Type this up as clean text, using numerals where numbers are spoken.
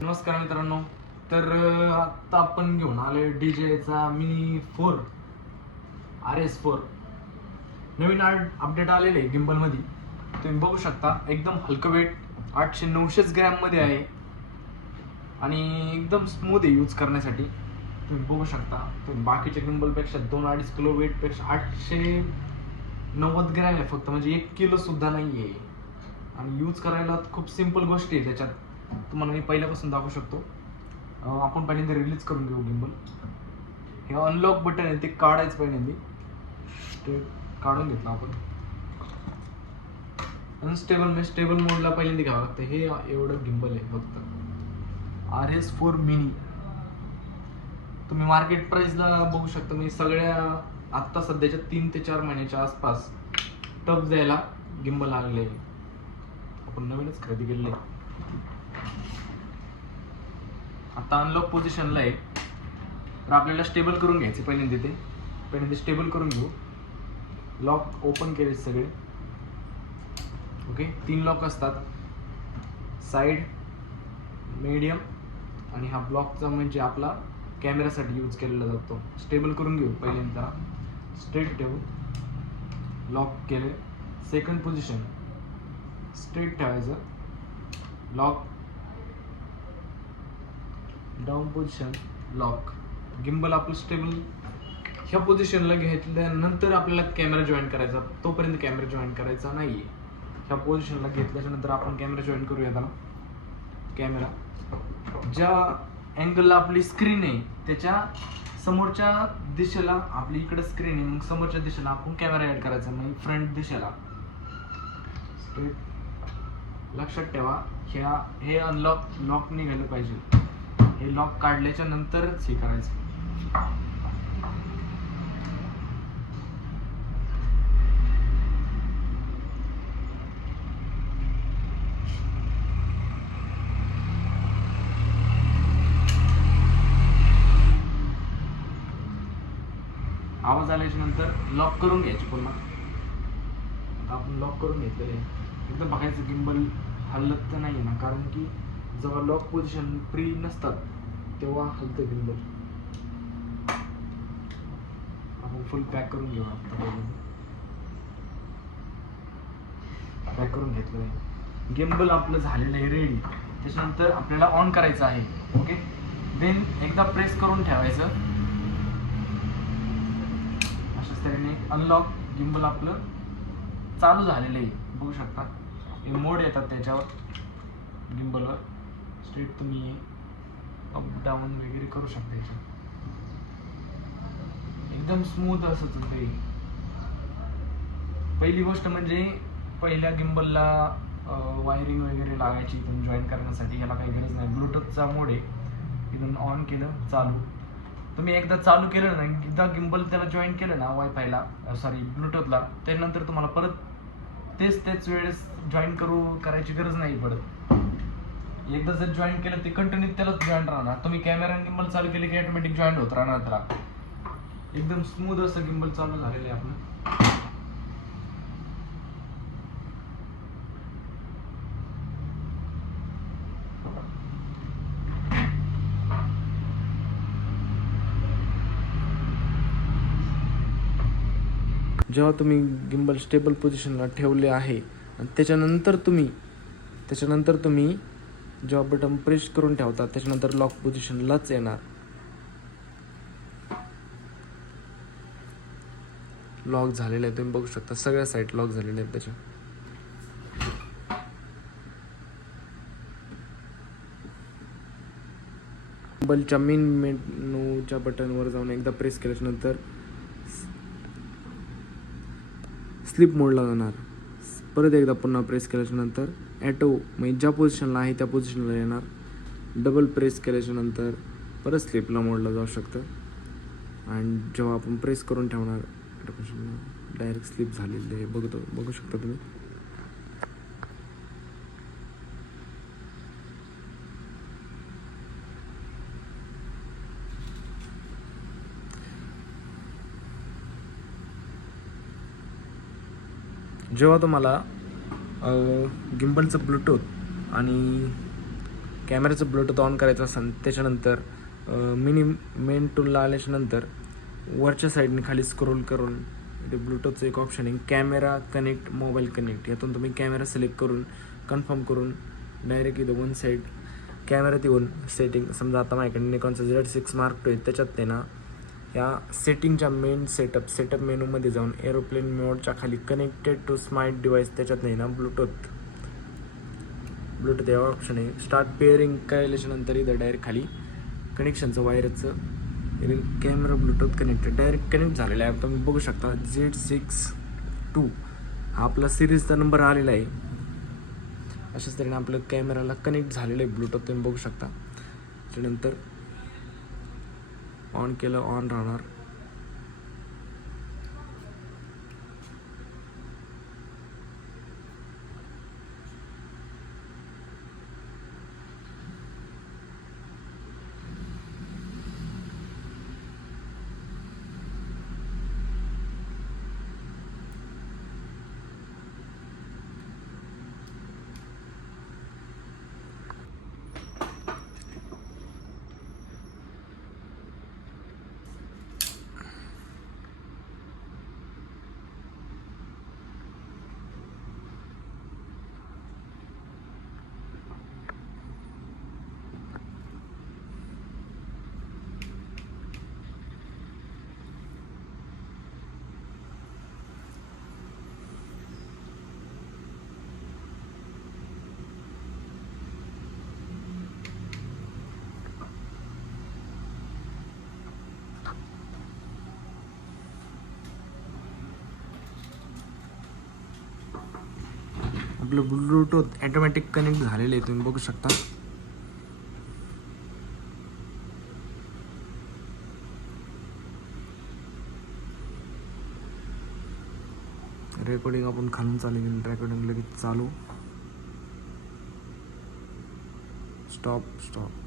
नमस्कार मित्रांनो. तर आत्ता आपण घेऊन आलो DJI मिनी 4 RS4. नवीन अपडेट आलेले आहे गिम्बलमध्ये. तुम्ही बघू शकता, एकदम हलकं वेट 800-900 ग्रॅममध्ये आहे आणि एकदम स्मूथ आहे यूज करण्यासाठी. तुम्ही बघू शकता, तुम्ही बाकीच्या गिम्बलपेक्षा 2-2.5 किलो वेटपेक्षा 890 ग्रॅम आहे फक्त, म्हणजे 1 किलो सुद्धा नाही आहे. आणि यूज करायला खूप सिंपल गोष्ट आहे त्याच्यात. तुम्हाला मी पहिल्यापासून दाखवू शकतो. आपण पहिल्यांदा रिलीज करून घेऊ गिम्बल. हे अनलॉक बटन आहे, ते काढायचं पहिल्यांदा. ते काढून घेतलं आपण. अनस्टेबल स्टेबल मोडला पहिल्यांदा घ्यावं लागतं. हे एवढं गिम्बल आहे फक्त RS4 मिनी. तुम्ही मार्केट प्राइसला बघू शकता. मी सगळ्या आत्ता सध्याच्या 3 ते 4 महिन्याच्या आसपास टप द्यायला गिम्बल आलेले आहे. आपण नवीनच खरेदी केलेले आहे. आता अनलॉक पोझिशनला आहे, तर आपल्याला स्टेबल करून घ्यायचे पहिल्यांदा स्टेबल करून घेऊ. लॉक ओपन केले सगळे. ओके, 3 लॉक असतात, साईड, मीडियम आणि हा ब्लॉकचा म्हणजे आपला कॅमेरासाठी यूज केलेला जातो. स्टेबल करून घेऊ पहिल्यांदा. स्ट्रेट ठेवू, लॉक केले. सेकंड पोझिशन स्ट्रेट ठेवायचं, lock. Down position, lock. Gimbal आपलं स्टेबल ह्या पोझिशनला घेतल्यानंतर आपल्याला कॅमेरा जॉईन करायचा. तोपर्यंत कॅमेरा जॉईन करायचा नाही आहे. ह्या पोझिशनला घेतल्याच्या नंतर आपण कॅमेरा जॉईन करूया. त्याला कॅमेरा ज्या अँगलला आपली स्क्रीन आहे त्याच्या समोरच्या दिशेला, आपली इकडे स्क्रीन आहे, मग समोरच्या दिशेला आपण कॅमेरा ॲड करायचा, म्हणजे फ्रंट दिशेला. स्ट्रेट. लक्षात ठेवा, हे लॉक निघालं पाहिजे. हे लॉक काढल्याच्या नंतरच हे करायचं. आवाज आल्याच्या नंतर लॉक करून घ्यायचे पुन्हा. आपण लॉक करून घेतलेलं आहे. एकदम बघायचं गिम्बल हलत तर नाही ना, कारण की जेव्हा लॉक पोझिशन फ्री नसतात तेव्हा हलतं गिम्बल. आपण फुल पॅक करून घेऊ. पॅक करून घेतलं आहे. गिम्बल आपलं झालेलं आहे रेडी. त्याच्यानंतर आपल्याला ऑन करायचं आहे. ओके, देन एकदा प्रेस करून ठेवायचं. अशाच तऱ्हेने अनलॉक गिम्बल आपलं चालू झालेलं आहे. बघू शकता, हे मोड येतात त्याच्यावर गिम्बलवर. स्ट्रेट तुम्ही अप डाऊन वगैरे करू शकता. याच्यात एकदम स्मूथ असं चालतंय. पहिली गोष्ट म्हणजे पहिल्या गिम्बलला वायरिंग वगैरे लागायची इथून जॉईन करण्यासाठी. याला काही गरज नाही. ब्लूटूथचा मोड आहे. इथून ऑन केलं, चालू. तुम्ही एकदा चालू केलं ना, एकदा गिम्बल त्याला जॉईन केलं ना वायफायला, सॉरी ब्लूटूथला, त्यानंतर तुम्हाला परत तेच वेळेस जॉईन करायची गरज नाही पडत. एकदा जर जॉईन केलं ते कंटिन्यू त्यालाच जॉईन राहणार. तुम्ही कॅमेरा गिम्बल चालू केले की ऑटोमॅटिक जॉईन होत राहणार त्याला. एकदम स्मूथ असं गिम्बल चालू झालेलं आहे आपलं. जेव्हा तुम्ही गिम्बल स्टेबल पोझिशनला ठेवले आहे आणि त्याच्यानंतर तुम्ही जेव्हा बटन प्रेस करून ठेवता त्याच्यानंतर लॉक पोझिशनलाच येणार. लॉक झालेलं आहे, तुम्ही बघू शकता. सगळ्या साईड लॉक झालेल्या आहेत त्याच्या. गिम्बलच्या मेन मेनूच्या बटनवर जाऊन एकदा प्रेस केल्याच्या नंतर स्लीप मोडला जाणार. परत एकदा पुन्हा प्रेस केल्याच्या नंतर ॲटो, म्हणजे ज्या पोझिशनला आहे त्या पोझिशनला येणार. डबल प्रेस केल्याच्या नंतर परत स्लीपला मोडला जाऊ शकतं. आणि जेव्हा आपण प्रेस करून ठेवणार डायरेक्ट स्लीप झालेली आहे. बघू शकता तुम्ही. जेव्हा तुम्हाला गिम्बलचं ब्लूटूथ आणि कॅमेऱ्याचं ब्लूटूथ ऑन करायचं असेल त्याच्यानंतर मेन टूलला आल्याच्या नंतर वरच्या साईडने खाली स्क्रोल करून इथे ब्लूटूथचं एक ऑप्शन आहे, कॅमेरा कनेक्ट मोबाईल कनेक्ट. यातून तुम्ही कॅमेरा सिलेक्ट करून कन्फर्म करून डायरेक्ट इथं वन साईड कॅमेऱ्यात येऊन सेटिंग, समजा आता माझ्याकडे निकॉनचा Z6 Mark II आहे, त्याच्यात ते ना या सेटिंगच्या मेन सेटअप मेनूमध्ये जाऊन एरोप्लेन मोडच्या खाली कनेक्टेड टू स्मार्ट डिव्हाइस त्याच्यात नाही ना ब्लूटूथ या ऑप्शन आहे. स्टार्ट पेअरिंग केल्याच्या नंतर इथं डायरेक्ट खाली कनेक्शनचं वायरचं कॅमेरा ब्लूटूथ डायरेक्ट कनेक्ट झालेला आहे. तुम्ही बघू शकता Z6 II हा आपला सिरीजचा नंबर आलेला आहे. अशाच तऱ्हेने आपलं कॅमेराला कनेक्ट झालेलं आहे ब्लूटूथ, तुम्ही बघू शकता. त्याच्यानंतर ऑन केलं ऑन राहणार. आपलं ब्लूटूथ ॲटोमॅटिक कनेक्ट झालेलं आहे, तुम्ही बघू शकता. रेकॉर्डिंग आपण खालून चालू केली, रेकॉर्डिंग लगेच चालू. स्टॉप.